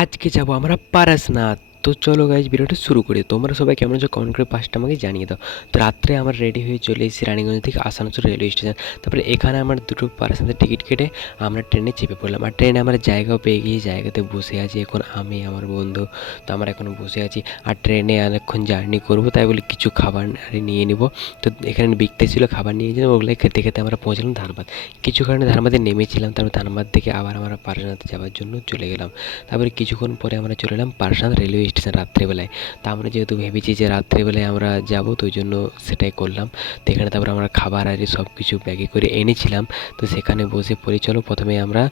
আজকে যাব আমরা পারাসনাথ। তো চলো গাইজ ভিডিওটা শুরু করি। তোমরা সবাই কেমন আছো কমেন্ট করে পাঁচটা আমাকে জানিয়ে দাও। তো রাত্রে আমরা রেডি হয়ে চলে এসেছি রানীগঞ্জ থেকে আসানসোল রেলওয়ে স্টেশন। তারপরে এখানে আমার দুটো পারাসনাথের টিকিট কেটে আমরা ট্রেনে চেপে পড়লাম। আর ট্রেনে আমরা জায়গাও পেয়ে গিয়ে জায়গাতে বসে আছি এখন আমি আমার বন্ধু। তো আমরা এখন বসে আছি আর ট্রেনে অনেকক্ষণ জার্নি করবো, তাই বলে কিছু খাবার নিয়ে নিব। তো এখানে বিকতে ছিল, খাবার নিয়ে যেতাম, ওগুলো খেতে খেতে আমরা পৌঁছলাম ধানবাদ। কিছু কারণে ধানবাদে নেমেছিলাম, তারপর ধানবাদ থেকে আবার আমরা পারাসনাথে যাওয়ার জন্য চলে গেলাম। তারপরে কিছুক্ষণ পরে আমরা চলে এলাম পারসান রেলওয়ে স্টেশন রাত্রেবেলায়। তা আমরা যেহেতু ভেবেছি যে রাত্রেবেলায় আমরা যাব, তো ওই জন্য সেটাই করলাম। তো এখানে তারপরে আমরা খাবার আর সব কিছু ব্যাগে করে এনেছিলাম। তো সেখানে বসে পড়ে চলো প্রথমে আমরা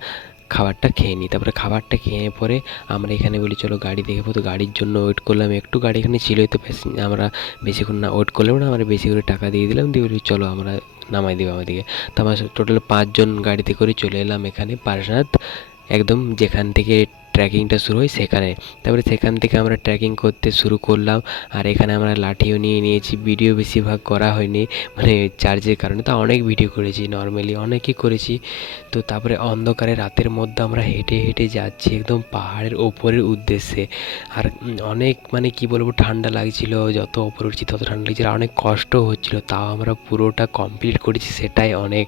খাবারটা খেয়ে নিই। তারপরে খাবারটা খেয়ে পরে আমরা এখানে বলি চলো গাড়ি দেখবো। তো গাড়ির জন্য ওয়েট করলাম একটু, গাড়ি এখানে ছিলই, তো আমরা বেশিক্ষণ না ওয়েট করলাম না, আমরা বেশি করে টাকা দিয়ে দিলাম, দিয়ে বলি চলো আমরা নামাই দেবো আমাদেরকে। তো আমরা টোটাল 5 জন গাড়িতে করে চলে এলাম এখানে পারসাদ, একদম যেখান থেকে ট্রেকিংটা শুরু হয় সেখানে। তারপরে সেখান থেকে আমরা ট্রেকিং করতে শুরু করলাম। আর এখানে আমরা লাঠিও নিয়ে নিয়েছি। ভিডিও বেশিরভাগ করা হয়নি, মানে চার্জের কারণে। তো অনেক ভিডিও করেছি, নর্মালি অনেকই করেছি। তো তারপরে অন্ধকারে রাতের মধ্যে আমরা হেঁটে হেঁটে যাচ্ছি একদম পাহাড়ের ওপরের উদ্দেশ্যে। আর অনেক মানে কি বলবো, ঠান্ডা লাগছিল, যত ওপরে উঠছি তত ঠান্ডা লাগছিল, আর অনেক কষ্ট হচ্ছিল, তাও আমরা পুরোটা কমপ্লিট করেছি, সেটাই অনেক।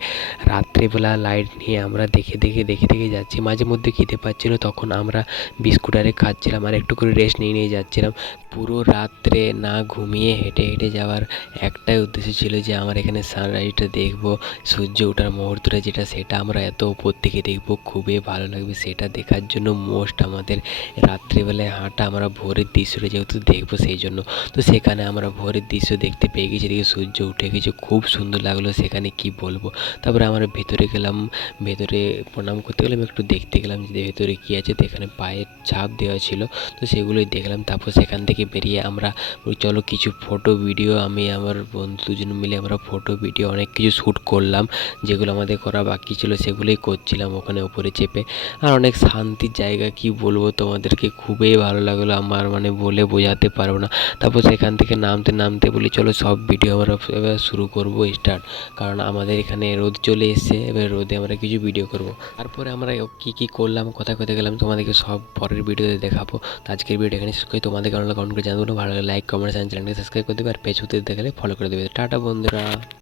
রাত্রেবেলা লাইট নিয়ে আমরা দেখে দেখে দেখে দেখে যাচ্ছি। মাঝে মধ্যে খিদে পাচ্ছিলো, তখন আমরা বিস্কুট আরে খাচ্ছিলাম আর একটু করে রেস্ট নিয়ে নিয়ে যাচ্ছিলাম। পুরো রাত্রে না ঘুমিয়ে হেঁটে হেঁটে যাওয়ার একটাই উদ্দেশ্য ছিল যে আমার এখানে সানরাইজটা দেখবো, সূর্য ওঠার মুহূর্তটা যেটা, সেটা আমরা এত উপর থেকে দেখবো, খুবই ভালো লাগবে। সেটা দেখার জন্য মোস্ট আমাদের রাত্রিবেলায় হাঁটা, আমরা ভোরের দৃশ্যটা যেহেতু দেখবো সেই জন্য। তো সেখানে আমরা ভোরের দৃশ্য দেখতে পেয়ে গেছি, এদিকে সূর্য উঠে গেছে, খুব সুন্দর লাগলো সেখানে, কি বলবো। তারপরে আমরা ভেতরে গেলাম, ভেতরে প্রণাম করতে গেলাম, একটু দেখতে গেলাম যে ভেতরে কী আছে। তো এখানে পায়ের ছাপ দেওয়া ছিল, তো সেগুলোই দেখলাম। তারপর সেখান থেকে বেরিয়ে আমরা চলো কিছু ফটো ভিডিও, আমি আমার বন্ধু দুজন মিলে আমরা ফটো ভিডিও অনেক কিছু শ্যুট করলাম, যেগুলো আমাদের করা বাকি ছিল সেগুলোই করছিলাম ওখানে উপরে চেপে। আর অনেক শান্তির জায়গা, কি বলবো তোমাদেরকে, খুবই ভালো লাগলো আমার, মানে বলে বোঝাতে পারবো না। তারপর সেখান থেকে নামতে নামতে বলি চলো সব ভিডিও আমরা এবার শুরু করবো স্টার্ট, কারণ আমাদের এখানে রোদ চলে এসছে, এবার রোদে আমরা কিছু ভিডিও করব। তারপরে আমরা কী কী করলাম, কোথায় কোথায় গেলাম, তোমাদেরকে সব পরের ভিডিওতে দেখাবো। তো আজকের ভিডিও এখানে শেষ করি। তোমাদের কেমন কমেন্ট করে জানাবো, ভালো লাগে লাইক কমেন্ট চ্যানেলকে সাবস্ক্রাইব করে দেবে, আর পেজ হতে দেখলে ফলো করে দেবে। টাটা বন্ধুরা।